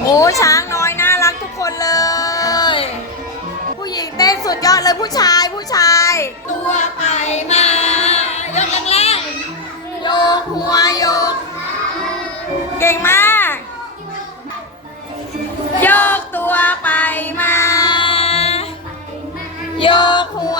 โอ้ช้างน้อยน่ารักทุกคนเลย ผู้หญิงเต้นสุดยอดเลยผู้ชายผู้ชาย ตัวไปมายกแรงโยกหัวโยก เก่งมาก โยกตัวไปมา โยกหัว